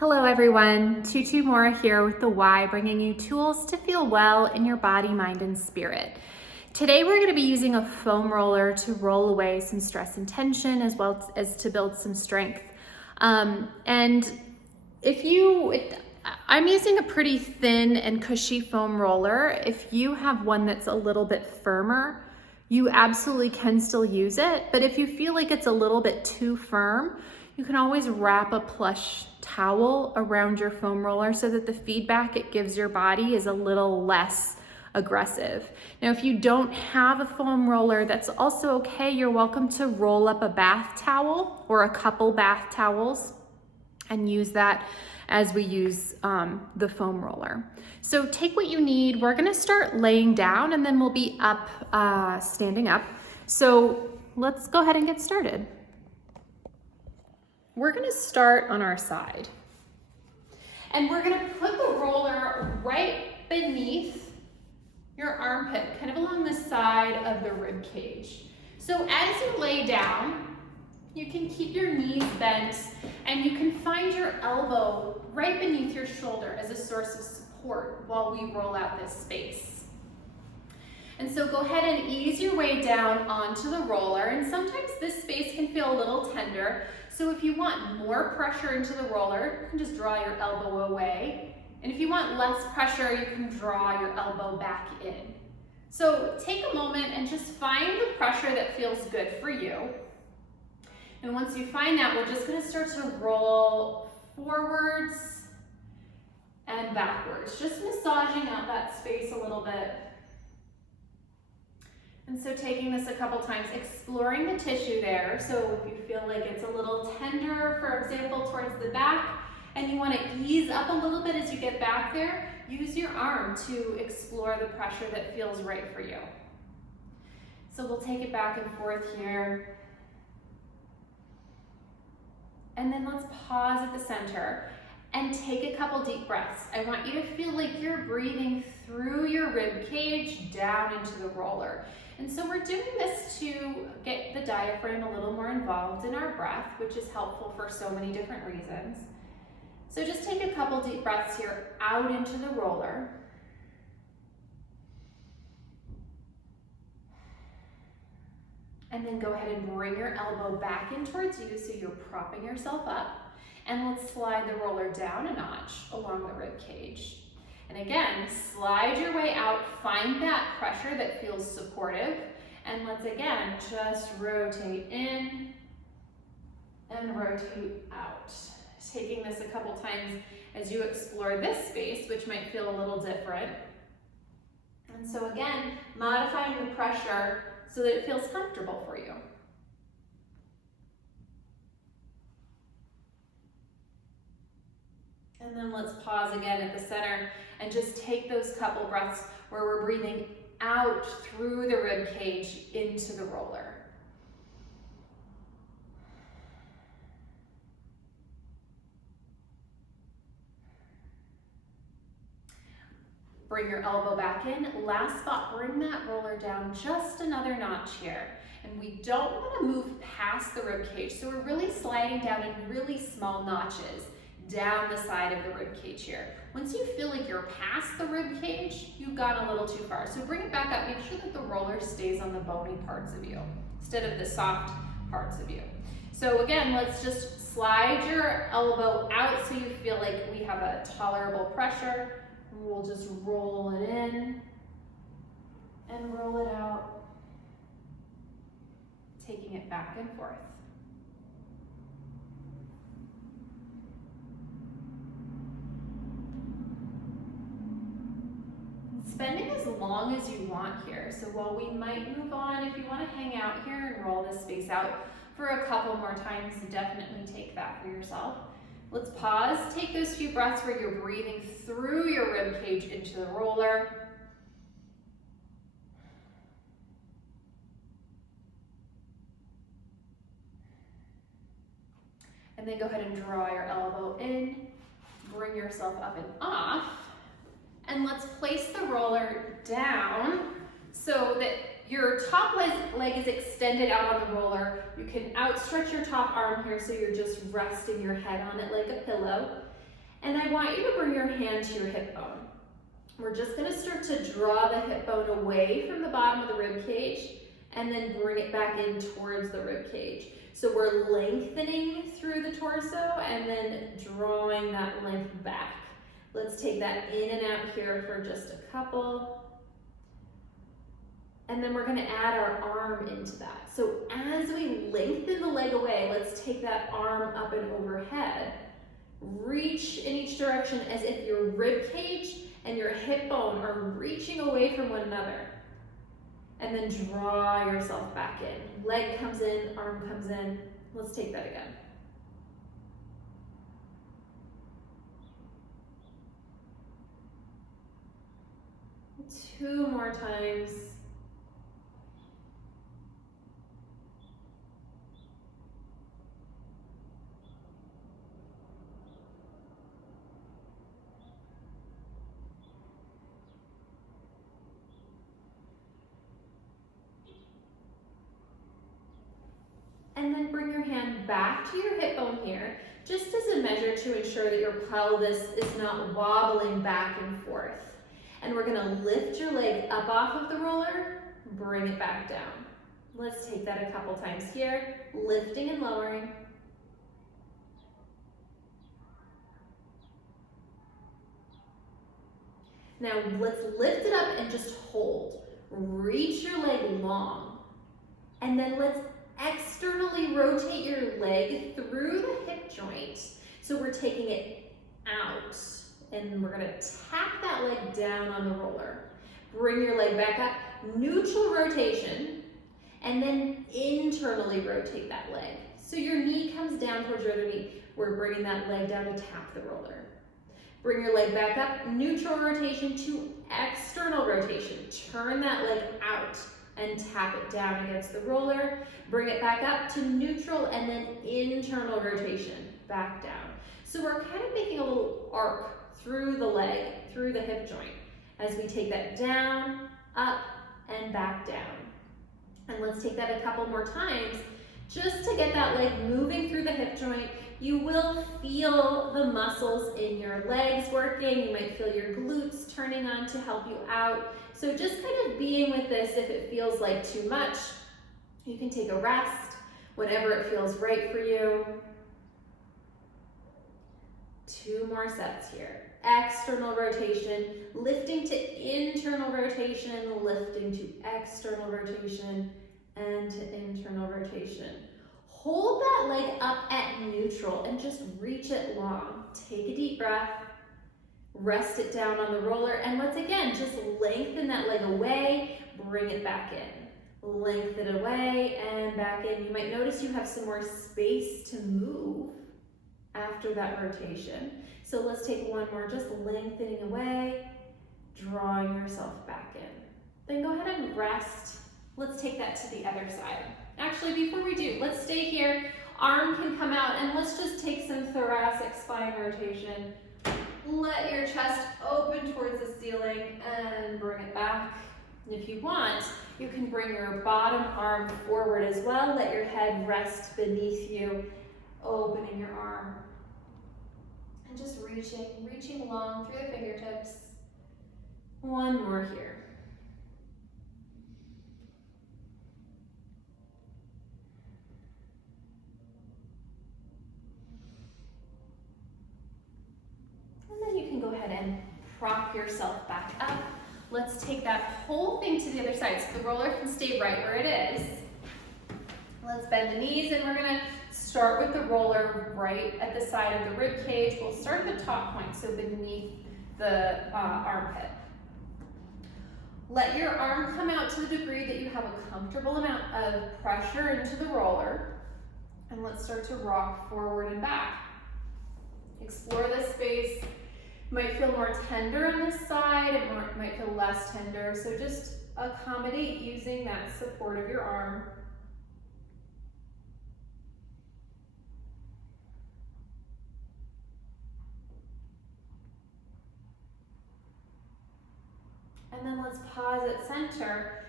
Hello everyone, Tutu Mora here with the Y, bringing you tools to feel well in your body, mind, and spirit. Today we're going to be using a foam roller to roll away some stress and tension as well as to build some strength. I'm using a pretty thin and cushy foam roller. If you have one that's a little bit firmer, you absolutely can still use it. But if you feel like it's a little bit too firm, you can always wrap a plush towel around your foam roller so that the feedback it gives your body is a little less aggressive. Now, if you don't have a foam roller, that's also okay. You're welcome to roll up a bath towel or a couple bath towels and use that as we use the foam roller. So take what you need. We're gonna start laying down and then we'll be up, standing up. So let's go ahead and get started. We're gonna start on our side. And we're gonna put the roller right beneath your armpit, kind of along the side of the rib cage. So as you lay down, you can keep your knees bent and you can find your elbow right beneath your shoulder as a source of support while we roll out this space. And so go ahead and ease your way down onto the roller, and sometimes this space can feel a little tender. So if you want more pressure into the roller, you can just draw your elbow away. And if you want less pressure, you can draw your elbow back in. So take a moment and just find the pressure that feels good for you. And once you find that, we're just gonna start to roll forwards and backwards, just massaging out that space a little bit. And so taking this a couple times, exploring the tissue there. So if you feel like it's a little tender, for example, towards the back, and you want to ease up a little bit as you get back there, use your arm to explore the pressure that feels right for you. So we'll take it back and forth here. And then let's pause at the center and take a couple deep breaths. I want you to feel like you're breathing through your rib cage down into the roller. And so we're doing this to get the diaphragm a little more involved in our breath, which is helpful for so many different reasons. So just take a couple deep breaths here out into the roller. And then go ahead and bring your elbow back in towards you so you're propping yourself up. And let's slide the roller down a notch along the rib cage. And again, slide your way out, find that pressure that feels supportive, and let's again just rotate in and rotate out. Taking this a couple times as you explore this space, which might feel a little different. And so again, modifying the pressure so that it feels comfortable for you. And then let's pause again at the center and just take those couple breaths where we're breathing out through the rib cage into the roller. Bring your elbow back in. Last spot, bring that roller down just another notch here. And we don't want to move past the rib cage, so we're really sliding down in really small notches down the side of the rib cage here. Once you feel like you're past the rib cage, you've gone a little too far. So bring it back up. Make sure that the roller stays on the bony parts of you instead of the soft parts of you. So again, let's just slide your elbow out so you feel like we have a tolerable pressure. We'll just roll it in and roll it out, taking it back and forth. Spending as long as you want here. So while we might move on, if you want to hang out here and roll this space out for a couple more times, definitely take that for yourself. Let's pause, take those few breaths where you're breathing through your rib cage into the roller. And then go ahead and draw your elbow in, bring yourself up and off. And let's place the roller down so that your top leg is extended out on the roller. You can outstretch your top arm here so you're just resting your head on it like a pillow. And I want you to bring your hand to your hip bone. We're just gonna start to draw the hip bone away from the bottom of the rib cage and then bring it back in towards the rib cage. So we're lengthening through the torso and then drawing that length back. Let's take that in and out here for just a couple. And then we're gonna add our arm into that. So as we lengthen the leg away, let's take that arm up and overhead. Reach in each direction as if your rib cage and your hip bone are reaching away from one another. And then draw yourself back in. Leg comes in, arm comes in. Let's take that again. Two more times. And then bring your hand back to your hip bone here, just as a measure to ensure that your pelvis is not wobbling back and forth. And we're gonna lift your leg up off of the roller, bring it back down. Let's take that a couple times here, lifting and lowering. Now let's lift it up and just hold. Reach your leg long. And then let's externally rotate your leg through the hip joint. So we're taking it out and we're gonna tap that leg down on the roller. Bring your leg back up, neutral rotation, and then internally rotate that leg. So your knee comes down towards your other knee. We're bringing that leg down to tap the roller. Bring your leg back up, neutral rotation to external rotation. Turn that leg out and tap it down against the roller. Bring it back up to neutral and then internal rotation, back down. So we're kind of making a little arc through the leg, through the hip joint, as we take that down, up, and back down. And let's take that a couple more times, just to get that leg moving through the hip joint. You will feel the muscles in your legs working. You might feel your glutes turning on to help you out. So just kind of being with this, if it feels like too much, you can take a rest whenever it feels right for you. 2 more sets here. External rotation, lifting to internal rotation, lifting to external rotation, and to internal rotation. Hold that leg up at neutral and just reach it long. Take a deep breath, rest it down on the roller, and once again, just lengthen that leg away, bring it back in. Lengthen it away and back in. You might notice you have some more space to move after that rotation. So let's take one more, just lengthening away, drawing yourself back in. Then go ahead and rest. Let's take that to the other side. Actually, before we do, let's stay here. Arm can come out and let's just take some thoracic spine rotation. Let your chest open towards the ceiling and bring it back. And if you want, you can bring your bottom arm forward as well. Let your head rest beneath you, opening your arm. And just reaching long through the fingertips. One more here. And then you can go ahead and prop yourself back up. Let's take that whole thing to the other side so the roller can stay right where it is. Let's bend the knees and we're gonna start with the roller right at the side of the rib cage. We'll start at the top point, so beneath the armpit. Let your arm come out to the degree that you have a comfortable amount of pressure into the roller. And let's start to rock forward and back. Explore this space. Might feel more tender on this side, it might feel less tender. So just accommodate using that support of your arm. And then let's pause at center.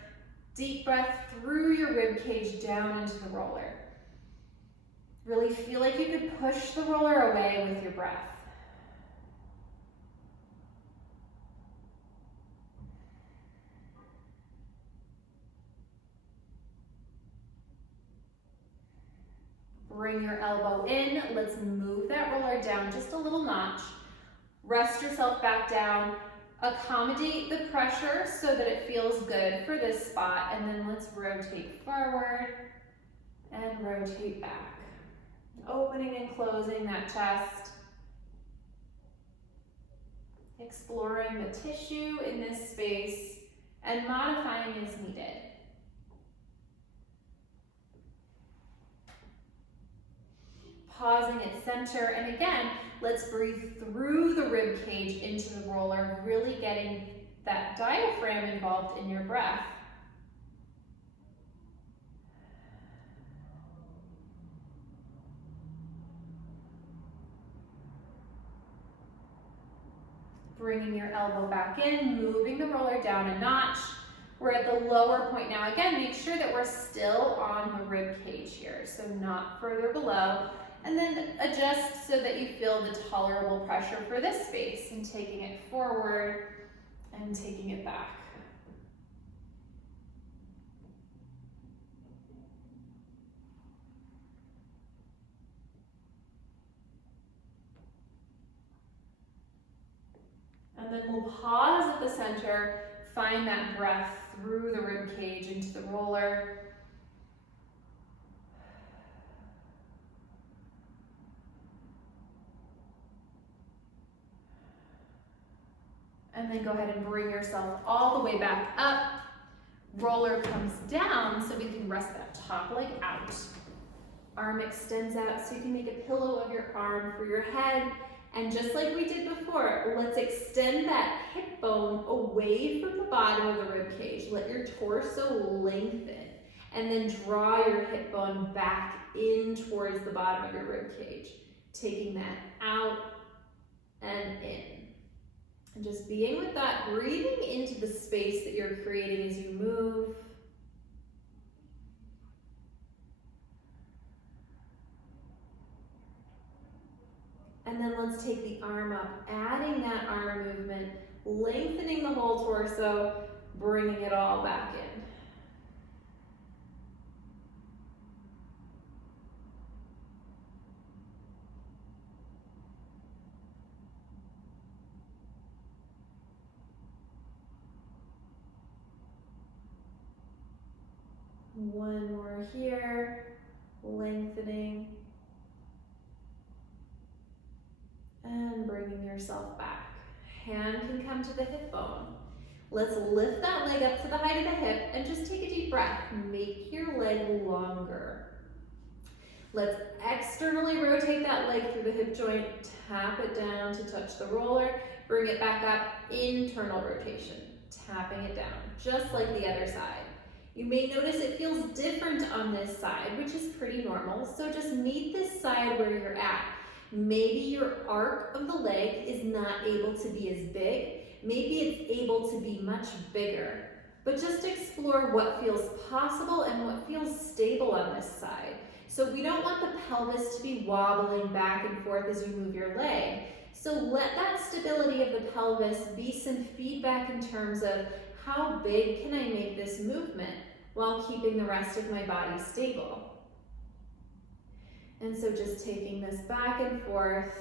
Deep breath through your rib cage down into the roller. Really feel like you could push the roller away with your breath. Bring your elbow in. Let's move that roller down just a little notch. Rest yourself back down. Accommodate the pressure so that it feels good for this spot. And then let's rotate forward and rotate back. Opening and closing that chest. Exploring the tissue in this space and modifying as needed. Pausing at center, and again, let's breathe through the rib cage into the roller, really getting that diaphragm involved in your breath. Bringing your elbow back in, moving the roller down a notch. We're at the lower point now. Again, make sure that we're still on the rib cage here, so not further below. And then adjust so that you feel the tolerable pressure for this space, and taking it forward and taking it back. And then we'll pause at the center, find that breath through the rib cage into the roller. And then go ahead and bring yourself all the way back up. Roller comes down so we can rest that top leg out. Arm extends out so you can make a pillow of your arm for your head. And just like we did before, let's extend that hip bone away from the bottom of the rib cage. Let your torso lengthen. And then draw your hip bone back in towards the bottom of your rib cage. Taking that out and in. And just being with that, breathing into the space that you're creating as you move. And then let's take the arm up, adding that arm movement, lengthening the whole torso, bringing it all back in. One more here, lengthening. And bringing yourself back. Hand can come to the hip bone. Let's lift that leg up to the height of the hip and just take a deep breath. Make your leg longer. Let's externally rotate that leg through the hip joint, tap it down to touch the roller, bring it back up, internal rotation, tapping it down, just like the other side. You may notice it feels different on this side, which is pretty normal, so just meet this side where you're at. Maybe your arc of the leg is not able to be as big. Maybe it's able to be much bigger. But just explore what feels possible and what feels stable on this side. So we don't want the pelvis to be wobbling back and forth as you move your leg. So let that stability of the pelvis be some feedback in terms of how big can I make this movement while keeping the rest of my body stable. And so just taking this back and forth.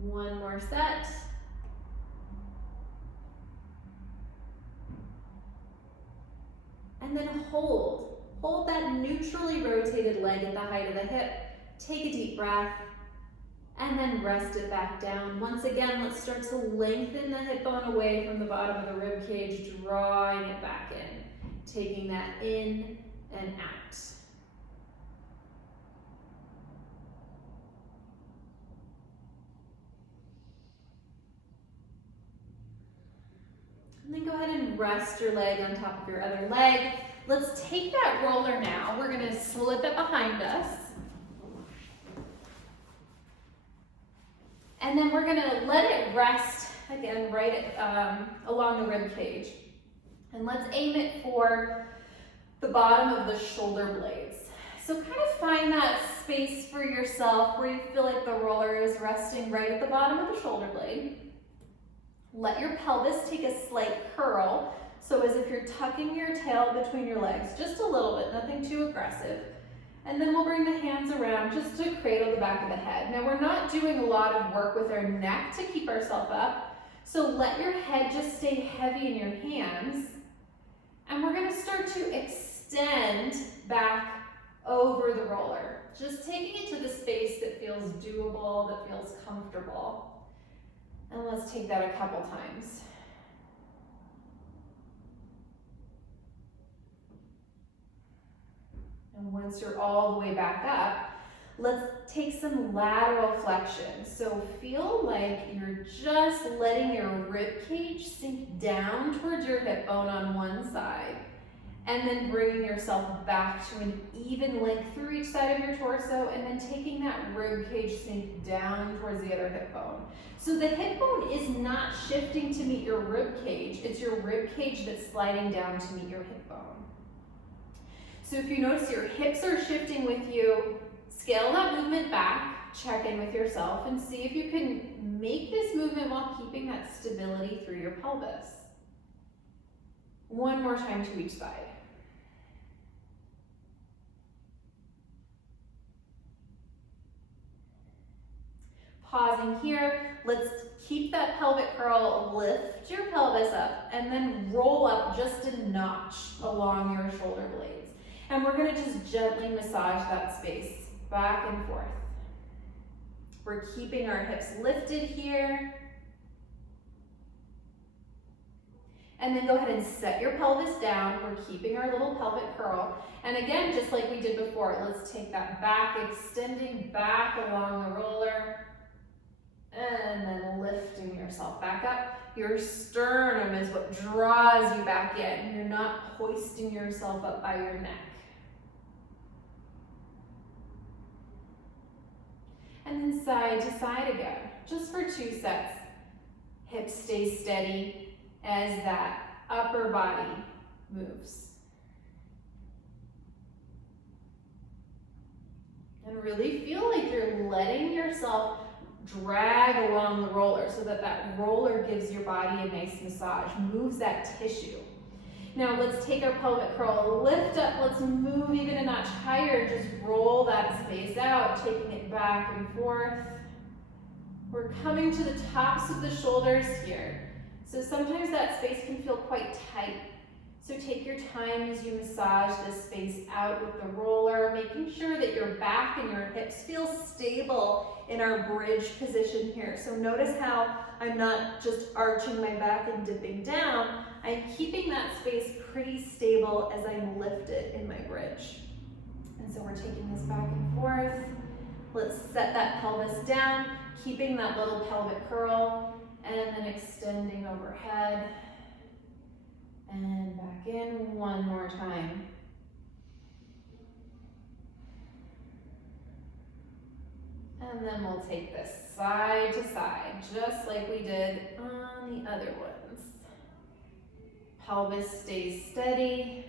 One more set. And then hold. Hold that neutrally rotated leg at the height of the hip. Take a deep breath and then rest it back down. Once again, let's start to lengthen the hip bone away from the bottom of the rib cage, drawing it back in, taking that in and out. And then go ahead and rest your leg on top of your other leg. Let's take that roller now. We're going to slip it behind us. And then we're going to let it rest, again, right along the rib cage. And let's aim it for the bottom of the shoulder blades. So kind of find that space for yourself where you feel like the roller is resting right at the bottom of the shoulder blade. Let your pelvis take a slight curl, so as if you're tucking your tail between your legs, just a little bit, nothing too aggressive. And then we'll bring the hands around just to cradle the back of the head. Now we're not doing a lot of work with our neck to keep ourselves up, so let your head just stay heavy in your hands. And we're gonna start to extend back over the roller, just taking it to the space that feels doable, that feels comfortable. And let's take that a couple times. And once you're all the way back up, let's take some lateral flexion. So feel like you're just letting your rib cage sink down towards your hip bone on one side, and then bringing yourself back to an even length through each side of your torso, and then taking that rib cage sink down towards the other hip bone. So the hip bone is not shifting to meet your rib cage, it's your rib cage that's sliding down to meet your hip bone. So if you notice your hips are shifting with you, scale that movement back, check in with yourself, and see if you can make this movement while keeping that stability through your pelvis. One more time to each side. Pausing here, let's keep that pelvic curl, lift your pelvis up, and then roll up just a notch along your shoulder blades. And we're gonna just gently massage that space back and forth. We're keeping our hips lifted here. And then go ahead and set your pelvis down. We're keeping our little pelvic curl. And again, just like we did before, let's take that back, extending back along the roller. And then lifting yourself back up. Your sternum is what draws you back in. You're not hoisting yourself up by your neck. And then side to side again, just for 2 sets. Hips stay steady as that upper body moves. And really feel like you're letting yourself drag along the roller so that that roller gives your body a nice massage, moves that tissue. Now let's take our pelvic curl, lift up, let's move even a notch higher, just roll that space out, taking it back and forth. We're coming to the tops of the shoulders here. So sometimes that space can feel quite tight. So take your time as you massage this space out with the roller, making sure that your back and your hips feel stable in our bridge position here. So notice how I'm not just arching my back and dipping down. I'm keeping that space pretty stable as I'm lifted in my bridge. And so we're taking this back and forth. Let's set that pelvis down, keeping that little pelvic curl, and then extending overhead. And back in one more time. And then we'll take this side to side, just like we did on the other ones. Pelvis stays steady.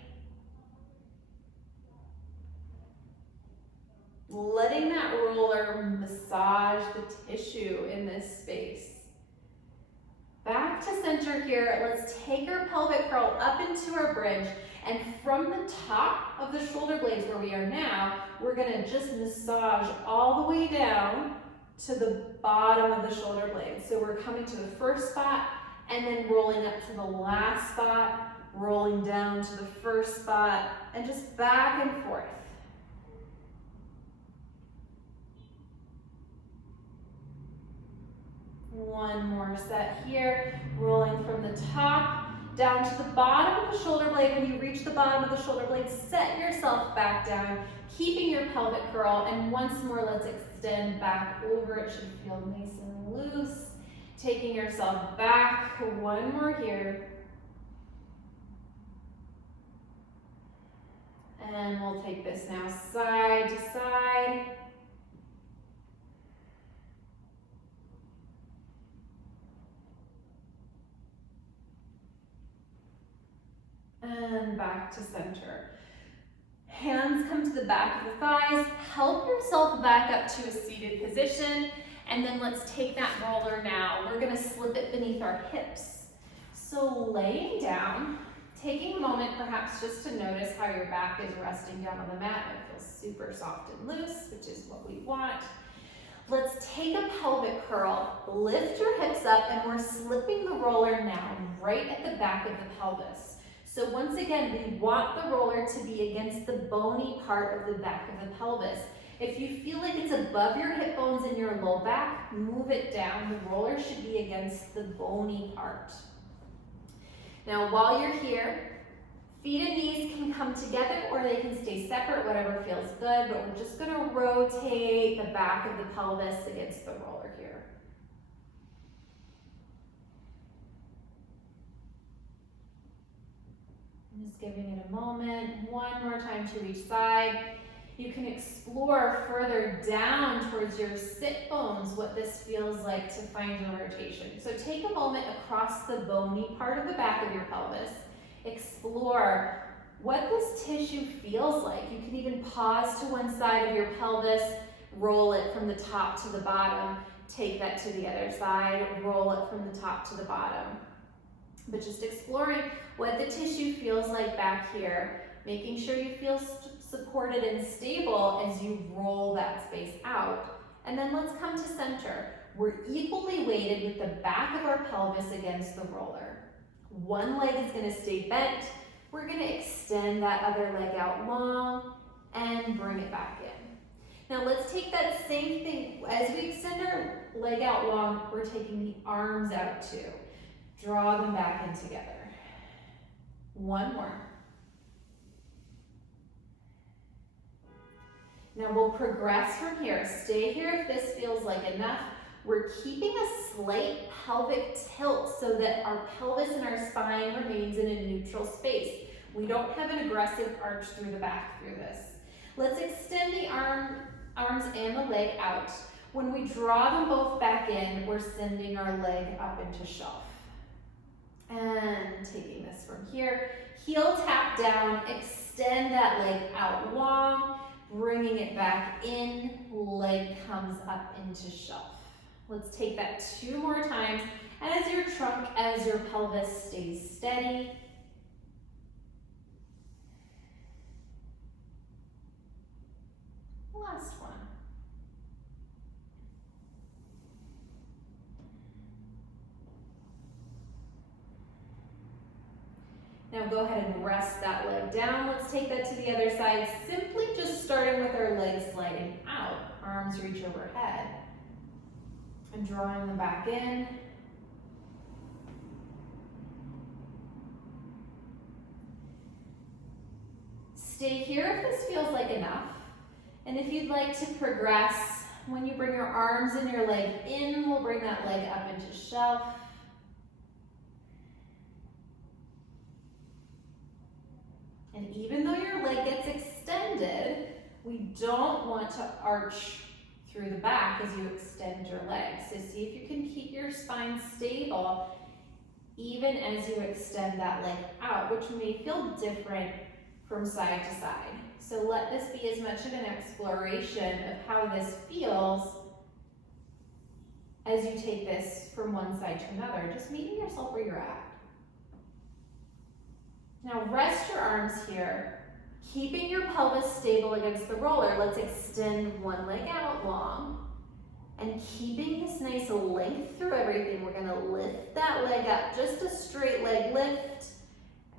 Letting that roller massage the tissue in this space. Back to center here, let's take our pelvic curl up into our bridge, and from the top of the shoulder blades where we are now, we're gonna just massage all the way down to the bottom of the shoulder blade. So we're coming to the first spot, and then rolling up to the last spot, rolling down to the first spot, and just back and forth. One more set here, rolling from the top down to the bottom of the shoulder blade. When you reach the bottom of the shoulder blade, set yourself back down, keeping your pelvic curl, and once more, let's extend back over. It should feel nice and loose. Taking yourself back, one more here. And we'll take this now side to side. And back to center. Hands come to the back of the thighs. Help yourself back up to a seated position. And then let's take that roller now. We're gonna slip it beneath our hips. So laying down, taking a moment perhaps just to notice how your back is resting down on the mat. It feels super soft and loose, which is what we want. Let's take a pelvic curl, lift your hips up, and we're slipping the roller now right at the back of the pelvis. So once again, we want the roller to be against the bony part of the back of the pelvis. If you feel like it's above your hip bones in your low back, move it down. The roller should be against the bony part. Now while you're here, feet and knees can come together or they can stay separate, whatever feels good, but we're just gonna rotate the back of the pelvis against the roller here. I'm just giving it a moment, one more time to each side. You can explore further down towards your sit bones what this feels like to find your rotation. So take a moment across the bony part of the back of your pelvis. Explore what this tissue feels like. You can even pause to one side of your pelvis, roll it from the top to the bottom, take that to the other side, roll it from the top to the bottom. But just exploring what the tissue feels like back here, making sure you feel supported and stable as you roll that space out. And then let's come to center. We're equally weighted with the back of our pelvis against the roller. One leg is gonna stay bent. We're gonna extend that other leg out long and bring it back in. Now let's take that same thing. As we extend our leg out long, we're taking the arms out too. Draw them back in together. One more. Now we'll progress from here. Stay here if this feels like enough. We're keeping a slight pelvic tilt so that our pelvis and our spine remains in a neutral space. We don't have an aggressive arch through the back through this. Let's extend the arms and the leg out. When we draw them both back in, we're sending our leg up into shelf. And taking this from here, heel tap down, extend that leg out long, bringing it back in, leg comes up into shelf. Let's take that 2 more times as your trunk, as your pelvis stays steady. Last one. Now go ahead and rest that leg down. Let's take that to the other side, simply just starting with our legs sliding out. Arms reach overhead. And drawing them back in. Stay here if this feels like enough. And if you'd like to progress, when you bring your arms and your leg in, we'll bring that leg up into shelf. And even though your leg gets extended, we don't want to arch through the back as you extend your legs. So see if you can keep your spine stable even as you extend that leg out, which may feel different from side to side. So let this be as much of an exploration of how this feels as you take this from one side to another, just meeting yourself where you're at. Now rest your arms here, keeping your pelvis stable against the roller. Let's extend one leg out long. And keeping this nice length through everything, we're gonna lift that leg up, just a straight leg lift,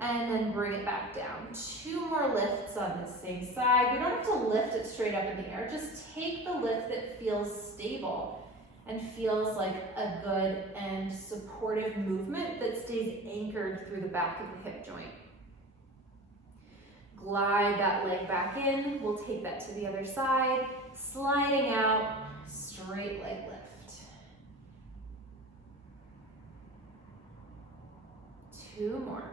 and then bring it back down. 2 more lifts on the same side. We don't have to lift it straight up in the air, just take the lift that feels stable and feels like a good and supportive movement that stays anchored through the back of the hip joint. Glide that leg back in. We'll take that to the other side. Sliding out, straight leg lift. 2 more.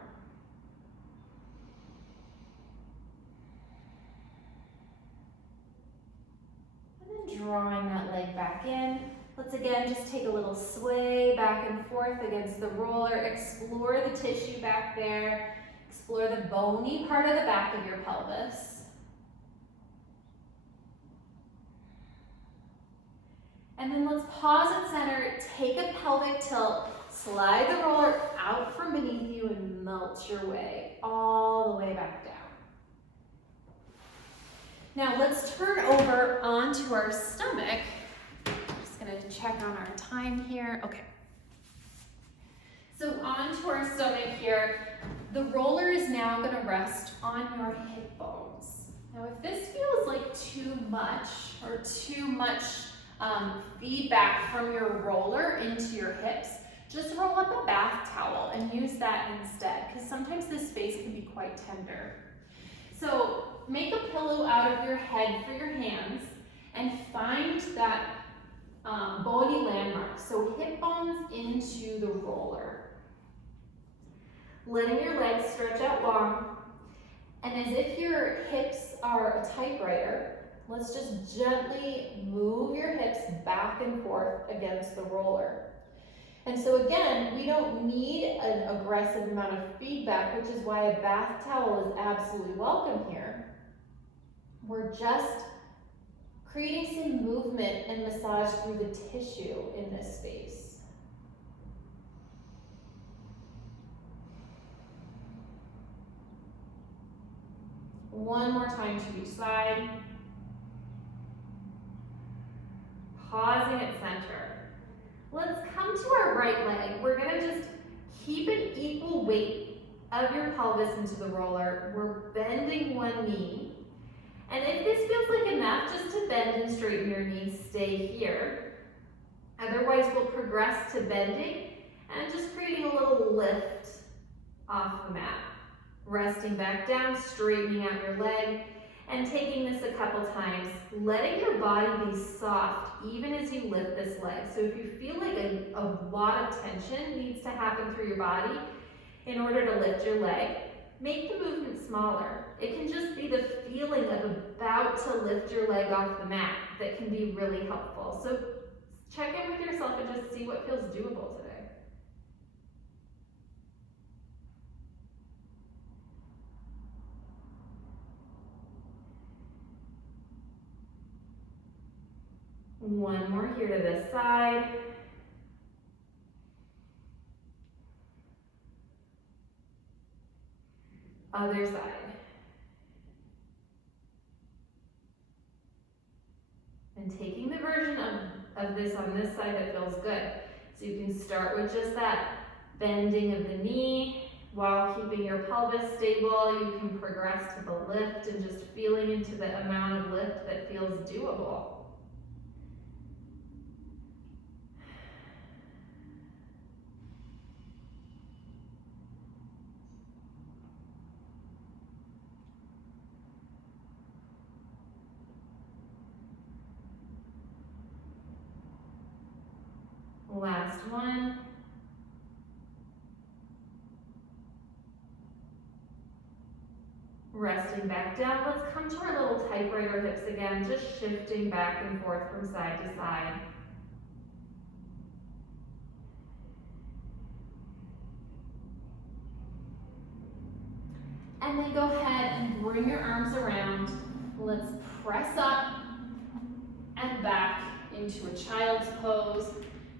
And then drawing that leg back in. Let's again just take a little sway back and forth against the roller. Explore the tissue back there. Explore the bony part of the back of your pelvis. And then let's pause at center, take a pelvic tilt, slide the roller out from beneath you and melt your way all the way back down. Now let's turn over onto our stomach. Just gonna check on our time here. Okay. So onto our stomach here, the roller is now gonna rest on your hip bones. Now if this feels like too much feedback from your roller into your hips, just roll up a bath towel and use that instead, because sometimes this space can be quite tender. So make a pillow out of your head for your hands and find that bony landmark. So hip bones into the roller. Letting your legs stretch out long. And as if your hips are a typewriter, let's just gently move your hips back and forth against the roller. And so again, we don't need an aggressive amount of feedback, which is why a bath towel is absolutely welcome here. We're just creating some movement and massage through the tissue in this space. One more time to each side. Pausing at center. Let's come to our right leg. We're gonna just keep an equal weight of your pelvis into the roller. We're bending one knee. And if this feels like enough, just to bend and straighten your knee, stay here. Otherwise, we'll progress to bending and just creating a little lift off the mat. Resting back down, straightening out your leg, and taking this a couple times, letting your body be soft even as you lift this leg. So if you feel like a lot of tension needs to happen through your body in order to lift your leg, make the movement smaller. It can just be the feeling of about to lift your leg off the mat that can be really helpful. So check in with yourself and just see what feels doable today. One more here to this side. Other side. And taking the version of this on this side that feels good. So you can start with just that bending of the knee while keeping your pelvis stable. You can progress to the lift and just feeling into the amount of lift that feels doable. Last one. Resting back down. Let's come to our little typewriter hips again, just shifting back and forth from side to side. And then go ahead and bring your arms around. Let's press up and back into a child's pose.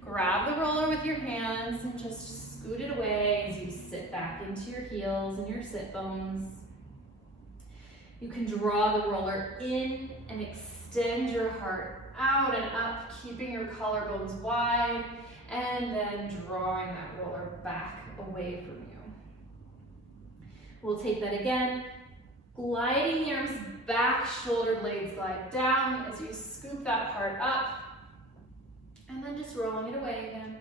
Grab the roller with your hands and just scoot it away as you sit back into your heels and your sit bones. You can draw the roller in and extend your heart out and up, keeping your collarbones wide, and then drawing that roller back away from you. We'll take that again, gliding the arms back, shoulder blades glide down as you scoop that heart up, and then just rolling it away again.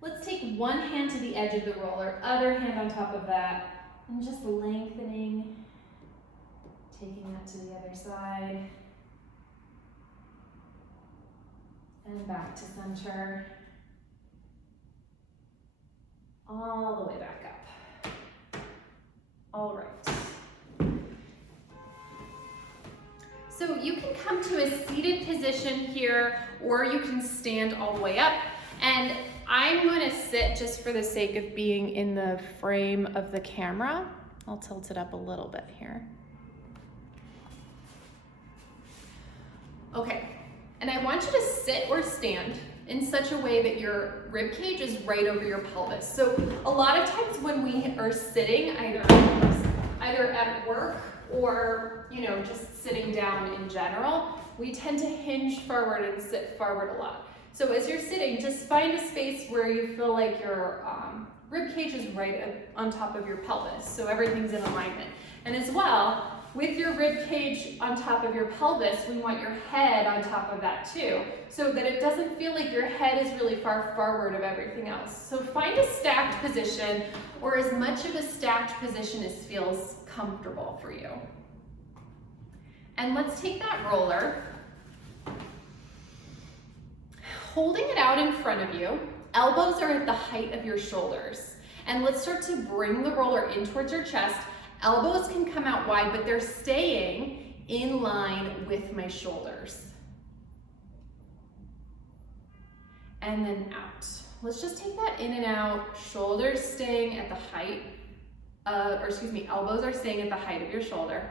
Let's take one hand to the edge of the roller, other hand on top of that, and just lengthening, taking that to the other side, and back to center, all the way back up. All right. So you can come to a seated position here, or you can stand all the way up. And I'm going to sit just for the sake of being in the frame of the camera. I'll tilt it up a little bit here. Okay, and I want you to sit or stand in such a way that your rib cage is right over your pelvis. So a lot of times when we are sitting, either at work or just sitting down in general, we tend to hinge forward and sit forward a lot. So as you're sitting, just find a space where you feel like your rib cage is right on top of your pelvis, so everything's in alignment. And as well, with your rib cage on top of your pelvis, we want your head on top of that too, so that it doesn't feel like your head is really far forward of everything else. So find a stacked position, or as much of a stacked position as feels comfortable for you. And let's take that roller, holding it out in front of you, elbows are at the height of your shoulders. And let's start to bring the roller in towards your chest. Elbows can come out wide, but they're staying in line with my shoulders. And then out. Let's just take that in and out, shoulders staying at the height, elbows are staying at the height of your shoulder.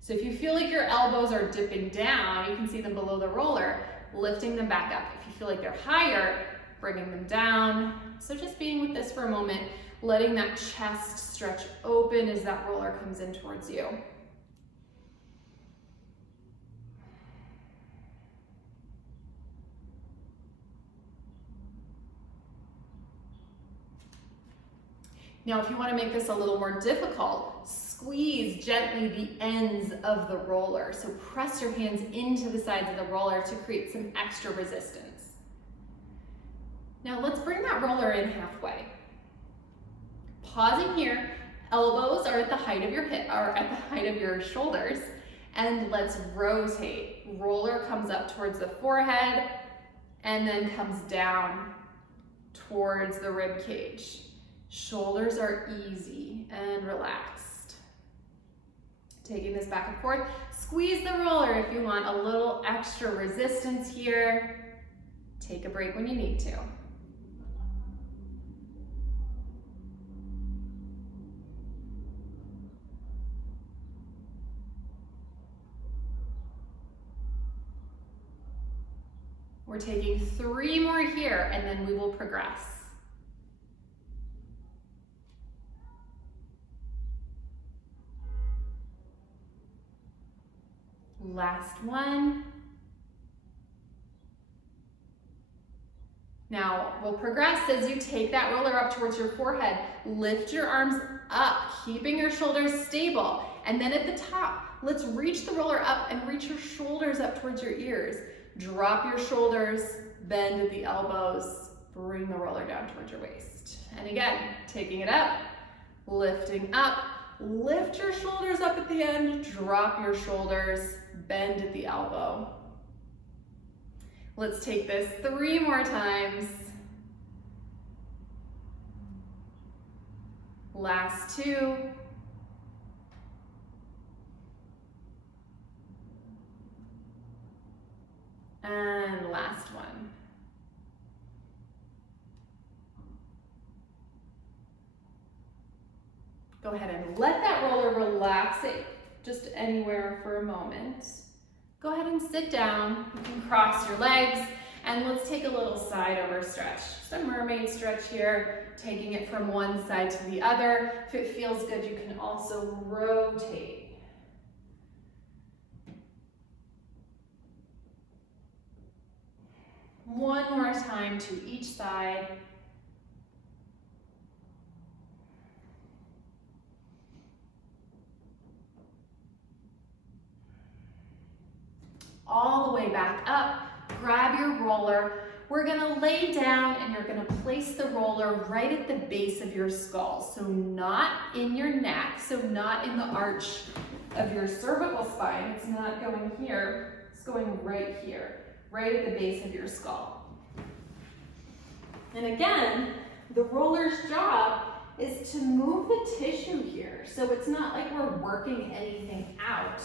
So if you feel like your elbows are dipping down, you can see them below the roller, lifting them back up. If you feel like they're higher, bringing them down. So just being with this for a moment, letting that chest stretch open as that roller comes in towards you. Now, if you want to make this a little more difficult, squeeze gently the ends of the roller. So press your hands into the sides of the roller to create some extra resistance. Now let's bring that roller in halfway. Pausing here, elbows are at the height of your shoulders, and let's rotate. Roller comes up towards the forehead and then comes down towards the rib cage. Shoulders are easy and relaxed. Taking this back and forth. Squeeze the roller if you want a little extra resistance here. Take a break when you need to. We're taking 3 more here, and then we will progress. Last one. Now we'll progress as you take that roller up towards your forehead. Lift your arms up, keeping your shoulders stable. And then at the top, let's reach the roller up and reach your shoulders up towards your ears. Drop your shoulders, bend at the elbows, bring the roller down towards your waist. And again, taking it up, lifting up, lift your shoulders up at the end, drop your shoulders, bend at the elbow. Let's take this 3 more times. Last 2. And last one. Go ahead and let that roller relax it just anywhere for a moment. Go ahead and sit down. You can cross your legs, and let's take a little side over stretch. Just a mermaid stretch here, taking it from one side to the other. If it feels good, you can also rotate. One more time to each side. All the way back up, grab your roller. We're gonna lay down and you're gonna place the roller right at the base of your skull. So not in your neck, so not in the arch of your cervical spine. It's not going here, it's going right here, right at the base of your skull. And again, the roller's job is to move the tissue here. So it's not like we're working anything out.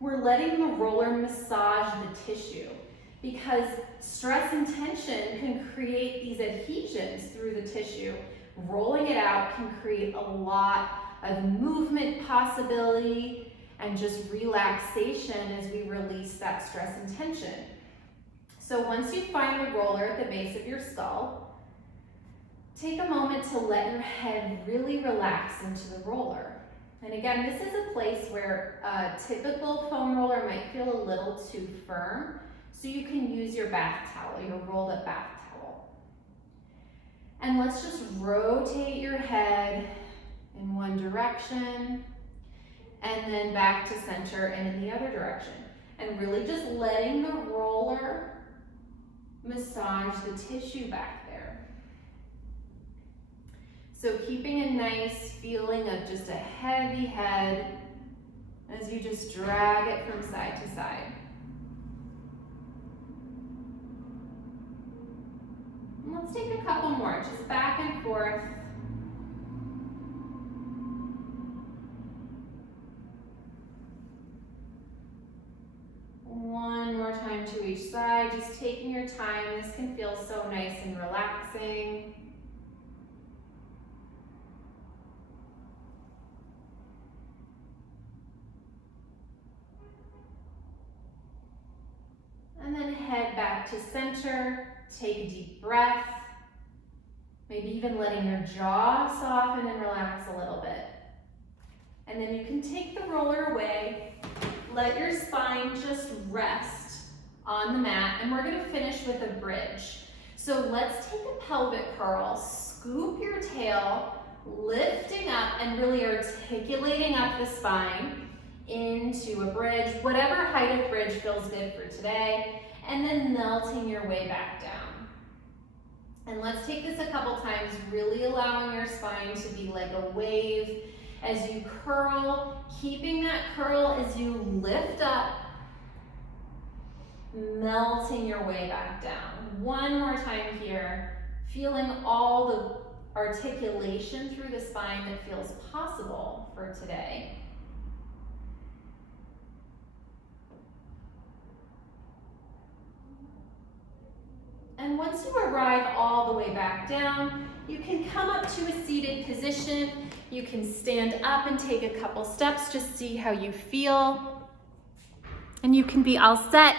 We're letting the roller massage the tissue, because stress and tension can create these adhesions through the tissue. Rolling it out can create a lot of movement possibility and just relaxation as we release that stress and tension. So once you find the roller at the base of your skull, take a moment to let your head really relax into the roller. And again, this is a place where a typical foam roller might feel a little too firm, so you can use your bath towel, your rolled up bath towel. And let's just rotate your head in one direction, and then back to center and in the other direction. And really just letting the roller massage the tissue back there. So keeping a nice feeling of just a heavy head as you just drag it from side to side. And let's take a couple more, just back and forth. One more time to each side, just taking your time. This can feel so nice and relaxing. And then head back to center, take a deep breath. Maybe even letting your jaw soften and relax a little bit. And then you can take the roller away. Let your spine just rest on the mat, and we're gonna finish with a bridge. So let's take a pelvic curl, scoop your tail, lifting up and really articulating up the spine into a bridge, whatever height of bridge feels good for today, and then melting your way back down. And let's take this a couple times, really allowing your spine to be like a wave as you curl, keeping that curl as you lift up, melting your way back down. One more time here, feeling all the articulation through the spine that feels possible for today. And once you arrive all the way back down, you can come up to a seated position. You can stand up and take a couple steps, just see how you feel. And you can be all set.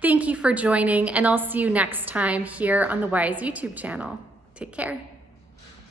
Thank you for joining, and I'll see you next time here on the Wise YouTube channel. Take care.